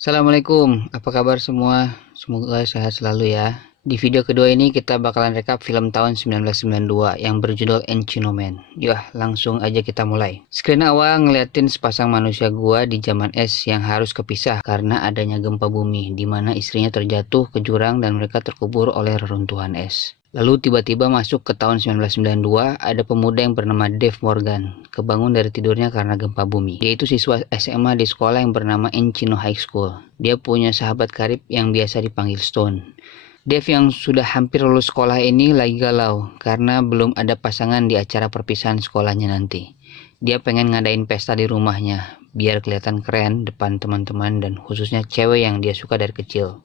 Assalamualaikum, apa kabar semua? Semoga sehat selalu ya. Di video kedua ini kita bakalan rekap film tahun 1992 yang berjudul Encino Man. Yah, langsung aja kita mulai. Screen awal ngeliatin sepasang manusia gua di zaman es yang harus kepisah karena adanya gempa bumi, di mana istrinya terjatuh ke jurang dan mereka terkubur oleh reruntuhan es. Lalu tiba-tiba masuk ke tahun 1992, ada pemuda yang bernama Dave Morgan, kebangun dari tidurnya karena gempa bumi. Dia itu siswa SMA di sekolah yang bernama Encino High School. Dia punya sahabat karib yang biasa dipanggil Stone. Dave yang sudah hampir lulus sekolah ini lagi galau karena belum ada pasangan di acara perpisahan sekolahnya nanti. Dia pengen ngadain pesta di rumahnya, biar kelihatan keren depan teman-teman dan khususnya cewek yang dia suka dari kecil.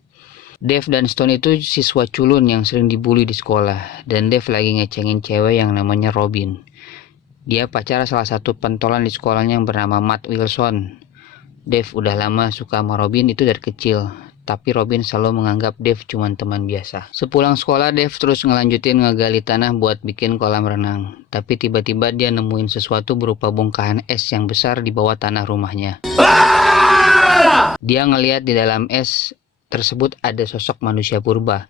Dave dan Stone itu siswa culun yang sering dibully di sekolah, dan Dave lagi ngecengin cewek yang namanya Robin. Dia pacar salah satu pentolan di sekolahnya yang bernama Matt Wilson. Dave udah lama suka sama Robin itu dari kecil, tapi Robin selalu menganggap Dave cuma teman biasa. Sepulang sekolah, Dave terus ngelanjutin ngegali tanah buat bikin kolam renang. Tapi tiba-tiba dia nemuin sesuatu berupa bongkahan es yang besar di bawah tanah rumahnya. Dia ngeliat di dalam es tersebut ada sosok manusia purba.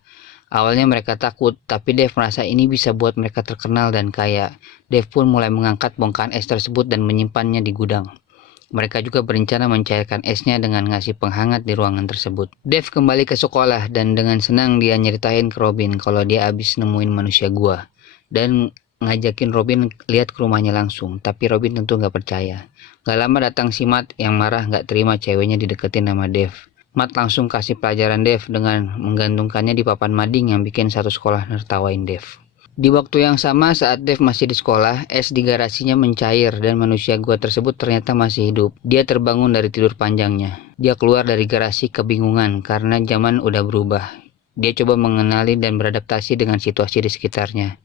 Awalnya mereka takut, tapi Dave merasa ini bisa buat mereka terkenal dan kaya. Dave pun mulai mengangkat bongkahan es tersebut dan menyimpannya di gudang. Mereka juga berencana mencairkan esnya dengan ngasih penghangat di ruangan tersebut. Dave kembali ke sekolah dan dengan senang dia nyeritain ke Robin kalau dia abis nemuin manusia gua. Dan ngajakin Robin lihat ke rumahnya langsung, tapi Robin tentu gak percaya. Gak lama datang si Matt yang marah gak terima ceweknya dideketin sama Dave. Matt langsung kasih pelajaran Dave dengan menggantungkannya di papan mading yang bikin satu sekolah nertawain Dave. Di waktu yang sama saat Dave masih di sekolah, es di garasinya mencair dan manusia gua tersebut ternyata masih hidup. Dia terbangun dari tidur panjangnya. Dia keluar dari garasi kebingungan karena zaman udah berubah. Dia coba mengenali dan beradaptasi dengan situasi di sekitarnya.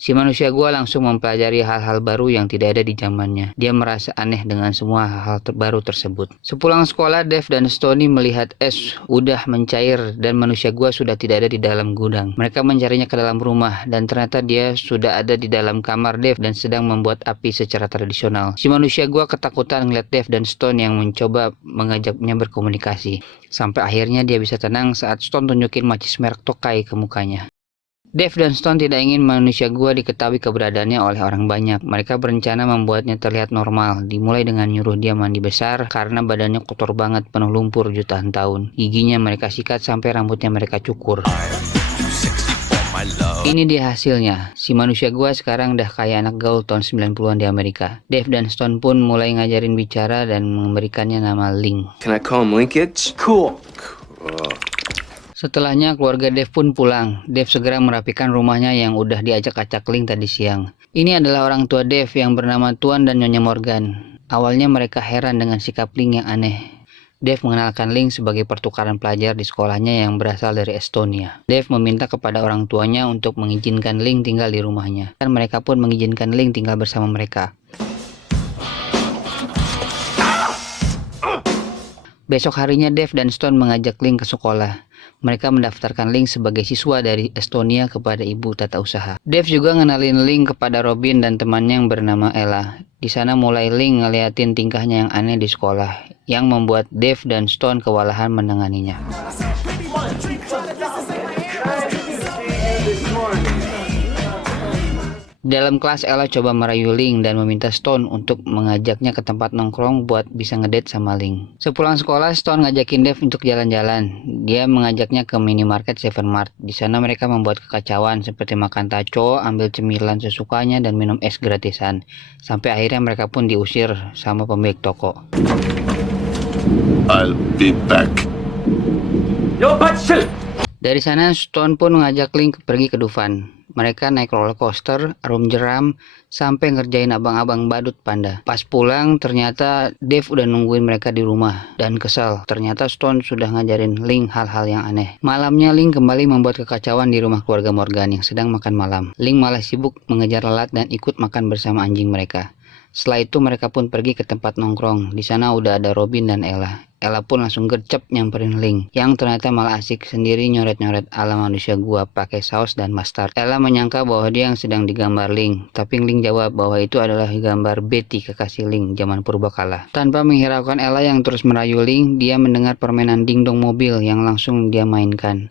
Si manusia gua langsung mempelajari hal-hal baru yang tidak ada di zamannya. Dia merasa aneh dengan semua hal-hal baru tersebut. Sepulang sekolah, Dave dan Stoney melihat es udah mencair dan manusia gua sudah tidak ada di dalam gudang. Mereka mencarinya ke dalam rumah dan ternyata dia sudah ada di dalam kamar Dave dan sedang membuat api secara tradisional. Si manusia gua ketakutan melihat Dave dan Stone yang mencoba mengajaknya berkomunikasi. Sampai akhirnya dia bisa tenang saat Stone tunjukin macis merek Tokai ke mukanya. Dave dan Stone tidak ingin manusia gua diketahui keberadaannya oleh orang banyak. Mereka berencana membuatnya terlihat normal, dimulai dengan nyuruh dia mandi besar karena badannya kotor banget penuh lumpur jutaan tahun. Giginya mereka sikat sampai rambutnya mereka cukur. Ini dia hasilnya. Si manusia gua sekarang udah kayak anak gaul tahun 90-an di Amerika. Dave dan Stone pun mulai ngajarin bicara dan memberikannya nama Link. Can I call him Linkage? Cool. Setelahnya keluarga Dave pun pulang. Dave segera merapikan rumahnya yang udah diacak-acak Link tadi siang. Ini adalah orang tua Dave yang bernama Tuan dan Nyonya Morgan. Awalnya mereka heran dengan sikap Link yang aneh. Dave mengenalkan Link sebagai pertukaran pelajar di sekolahnya yang berasal dari Estonia. Dave meminta kepada orang tuanya untuk mengizinkan Link tinggal di rumahnya. Dan mereka pun mengizinkan Link tinggal bersama mereka. Besok harinya Dave dan Stone mengajak Link ke sekolah. Mereka mendaftarkan Link sebagai siswa dari Estonia kepada ibu tata usaha. Dave juga ngenalin Link kepada Robin dan temannya yang bernama Ella. Di sana mulai Link ngeliatin tingkahnya yang aneh di sekolah, yang membuat Dave dan Stone kewalahan menanganinya. Dalam kelas, Ella coba merayu Link dan meminta Stone untuk mengajaknya ke tempat nongkrong buat bisa ngedate sama Link. Sepulang sekolah, Stone ngajakin Dave untuk jalan-jalan. Dia mengajaknya ke minimarket Seven Mart. Di sana mereka membuat kekacauan seperti makan taco, ambil cemilan sesukanya, dan minum es gratisan. Sampai akhirnya mereka pun diusir sama pemilik toko. I'll be back. Yo, Batshil! Dari sana, Stone pun mengajak Link pergi ke Dufan. Mereka naik roller coaster, arum jeram, sampai ngerjain abang-abang badut panda. Pas pulang, ternyata Dave udah nungguin mereka di rumah. Dan kesal, ternyata Stone sudah ngajarin Link hal-hal yang aneh. Malamnya, Link kembali membuat kekacauan di rumah keluarga Morgan yang sedang makan malam. Link malah sibuk mengejar lalat dan ikut makan bersama anjing mereka. Setelah itu mereka pun pergi ke tempat nongkrong. Di sana udah ada Robin dan Ella. Ella pun langsung gercep nyamperin Ling, yang ternyata malah asik sendiri nyoret-nyoret ala manusia gua pakai saus dan mustard. Ella menyangka bahwa dia yang sedang digambar Ling, tapi Ling jawab bahwa itu adalah gambar Betty, kekasih Ling zaman purbakala. Tanpa menghiraukan Ella yang terus merayu Ling, dia mendengar permainan dingdong mobil yang langsung dia mainkan.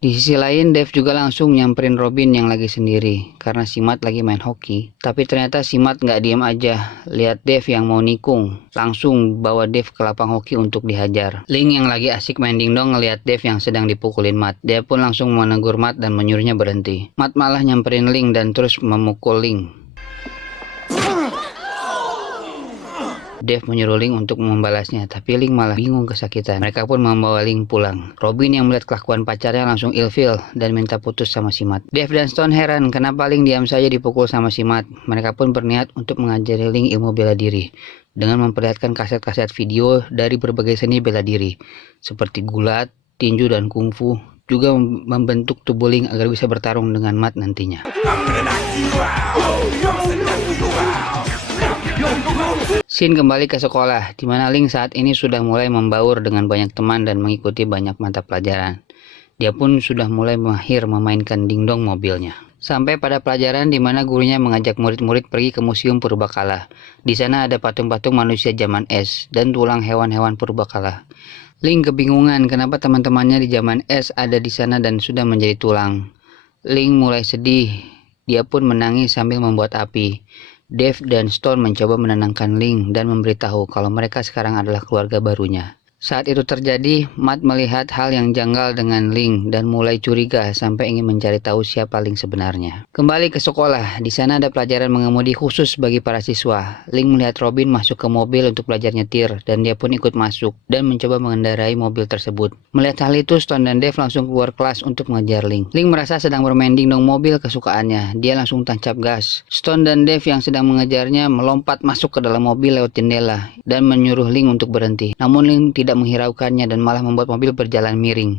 Di sisi lain, Dave juga langsung nyamperin Robin yang lagi sendiri, karena si Matt lagi main hoki. Tapi ternyata si Matt nggak diem aja, lihat Dave yang mau nikung, langsung bawa Dave ke lapang hoki untuk dihajar. Ling yang lagi asik main dingdong ngeliat Dave yang sedang dipukulin Matt. Dia pun langsung menegur Matt dan menyuruhnya berhenti. Matt malah nyamperin Ling dan terus memukul Ling. Dave menyuruh Ling untuk membalasnya, tapi Ling malah bingung kesakitan. Mereka pun membawa Ling pulang. Robin yang melihat kelakuan pacarnya langsung ilfil dan minta putus sama si Matt. Dave dan Stone heran kenapa Ling diam saja dipukul sama si Matt. Mereka pun berniat untuk mengajari Ling ilmu bela diri dengan memperlihatkan kaset-kaset video dari berbagai seni bela diri seperti gulat, tinju, dan kungfu. Juga membentuk tubuh Ling agar bisa bertarung dengan Matt nantinya. Scene kembali ke sekolah, di mana Ling saat ini sudah mulai membaur dengan banyak teman dan mengikuti banyak mata pelajaran. Dia pun sudah mulai mahir memainkan dingdong mobilnya. Sampai pada pelajaran di mana gurunya mengajak murid-murid pergi ke museum purbakala. Di sana ada patung-patung manusia zaman es dan tulang hewan-hewan purbakala. Ling kebingungan kenapa teman-temannya di zaman es ada di sana dan sudah menjadi tulang. Ling mulai sedih, dia pun menangis sambil membuat api. Dave dan Stone mencoba menenangkan Ling dan memberitahu kalau mereka sekarang adalah keluarga barunya. Saat itu terjadi, Matt melihat hal yang janggal dengan Ling dan mulai curiga sampai ingin mencari tahu siapa Ling sebenarnya. Kembali ke sekolah, di sana ada pelajaran mengemudi khusus bagi para siswa. Ling melihat Robin masuk ke mobil untuk belajar nyetir dan dia pun ikut masuk dan mencoba mengendarai mobil tersebut. Melihat hal itu, Stone dan Dave langsung keluar kelas untuk mengejar Ling. Ling merasa sedang bermain dingdong mobil kesukaannya. Dia langsung tancap gas. Stone dan Dave yang sedang mengejarnya melompat masuk ke dalam mobil lewat jendela dan menyuruh Ling untuk berhenti. Namun Ling tidak menghiraukannya dan malah membuat mobil berjalan miring.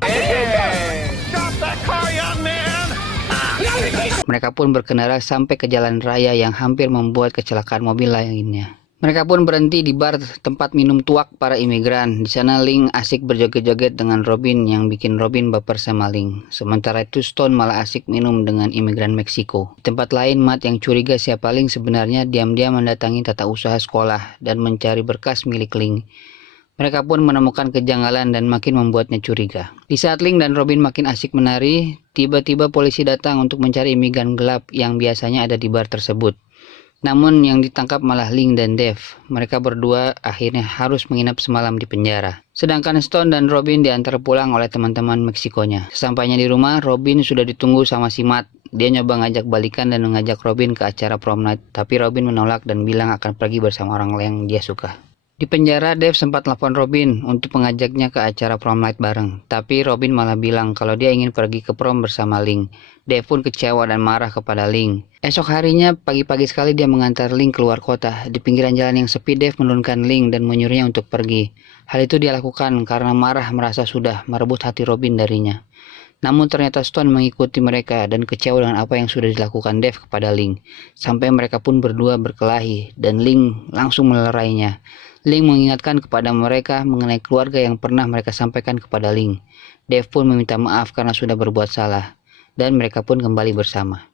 Mereka pun berkendara sampai ke jalan raya yang hampir membuat kecelakaan mobil lainnya. Mereka pun berhenti di bar tempat minum tuak para imigran. Di sana Ling asik berjoget-joget dengan Robin yang bikin Robin baper sama Ling. Sementara itu Stone malah asik minum dengan imigran Meksiko. Di tempat lain, Matt yang curiga siapa Ling sebenarnya diam-diam mendatangi tata usaha sekolah dan mencari berkas milik Ling. Mereka pun menemukan kejanggalan dan makin membuatnya curiga. Di saat Ling dan Robin makin asik menari, tiba-tiba polisi datang untuk mencari imigran gelap yang biasanya ada di bar tersebut. Namun yang ditangkap malah Ling dan Dave. Mereka berdua akhirnya harus menginap semalam di penjara. Sedangkan Stone dan Robin diantar pulang oleh teman-teman Meksikonya. Sesampainya di rumah, Robin sudah ditunggu sama si Matt. Dia nyoba ngajak balikan dan mengajak Robin ke acara prom night, tapi Robin menolak dan bilang akan pergi bersama orang yang dia suka. Di penjara, Dave sempat telepon Robin untuk mengajaknya ke acara prom night bareng. Tapi Robin malah bilang kalau dia ingin pergi ke prom bersama Ling. Dave pun kecewa dan marah kepada Ling. Esok harinya, pagi-pagi sekali dia mengantar Ling keluar kota. Di pinggiran jalan yang sepi, Dave menurunkan Ling dan menyuruhnya untuk pergi. Hal itu dia lakukan karena marah merasa sudah merebut hati Robin darinya. Namun ternyata Stone mengikuti mereka dan kecewa dengan apa yang sudah dilakukan Dave kepada Ling. Sampai mereka pun berdua berkelahi dan Ling langsung melerainya. Ling mengingatkan kepada mereka mengenai keluarga yang pernah mereka sampaikan kepada Ling. Dave pun meminta maaf karena sudah berbuat salah, dan mereka pun kembali bersama.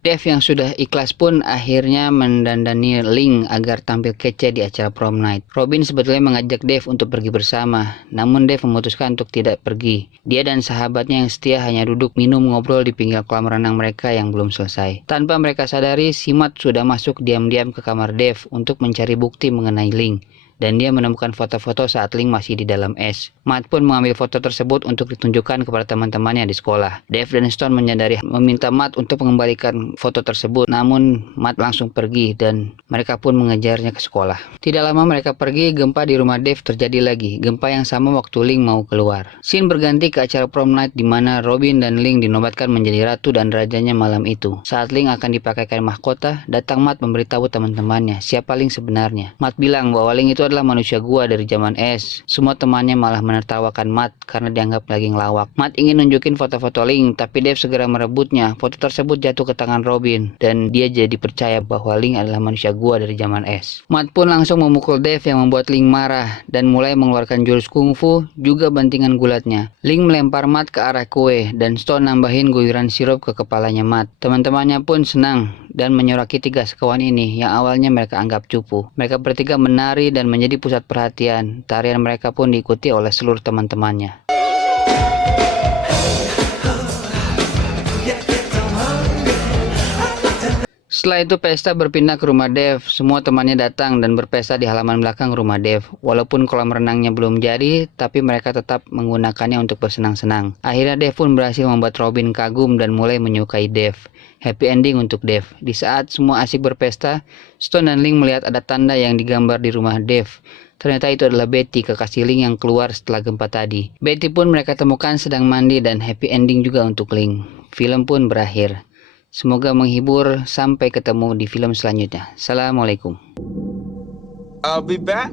Dave yang sudah ikhlas pun akhirnya mendandani Ling agar tampil kece di acara prom night. Robin sebetulnya mengajak Dave untuk pergi bersama, namun Dave memutuskan untuk tidak pergi. Dia dan sahabatnya yang setia hanya duduk minum ngobrol di pinggir kolam renang mereka yang belum selesai. Tanpa mereka sadari, si Matt sudah masuk diam-diam ke kamar Dave untuk mencari bukti mengenai Ling. Dan dia menemukan foto-foto saat Ling masih di dalam es. Matt pun mengambil foto tersebut untuk ditunjukkan kepada teman-temannya di sekolah. Dave dan Stone menyadari meminta Matt untuk mengembalikan foto tersebut, namun Matt langsung pergi dan mereka pun mengejarnya ke sekolah. Tidak lama mereka pergi, gempa di rumah Dave terjadi lagi. Gempa yang sama waktu Ling mau keluar. Scene berganti ke acara prom night di mana Robin dan Ling dinobatkan menjadi ratu dan rajanya malam itu. Saat Ling akan dipakaikan mahkota, datang Matt memberitahu teman-temannya siapa Ling sebenarnya. Matt bilang bahwa Ling itu itu adalah manusia gua dari zaman es. Semua temannya malah menertawakan Matt karena dianggap lagi ngelawak. Matt ingin nunjukin foto-foto Link, tapi Dave segera merebutnya. Foto tersebut jatuh ke tangan Robin dan dia jadi percaya bahwa Link adalah manusia gua dari zaman es. Matt pun langsung memukul Dave yang membuat Link marah dan mulai mengeluarkan jurus kungfu juga bantingan gulatnya. Link melempar Matt ke arah kue dan Stone nambahin guyuran sirup ke kepalanya Matt. Teman-temannya pun senang dan menyoraki tiga sekawan ini yang awalnya mereka anggap cupu. Mereka bertiga menari dan menjadi pusat perhatian. Tarian mereka pun diikuti oleh seluruh teman-temannya. Setelah itu pesta berpindah ke rumah Dave. Semua temannya datang dan berpesta di halaman belakang rumah Dave. Walaupun kolam renangnya belum jadi, tapi mereka tetap menggunakannya untuk bersenang-senang. Akhirnya Dave pun berhasil membuat Robin kagum dan mulai menyukai Dave. Happy ending untuk Dave. Di saat semua asik berpesta, Stone dan Link melihat ada tanda yang digambar di rumah Dave. Ternyata itu adalah Betty, kekasih Link yang keluar setelah gempa tadi. Betty pun mereka temukan sedang mandi dan happy ending juga untuk Link. Film pun berakhir. Semoga menghibur. Sampai ketemu di film selanjutnya. Assalamualaikum. I'll be back.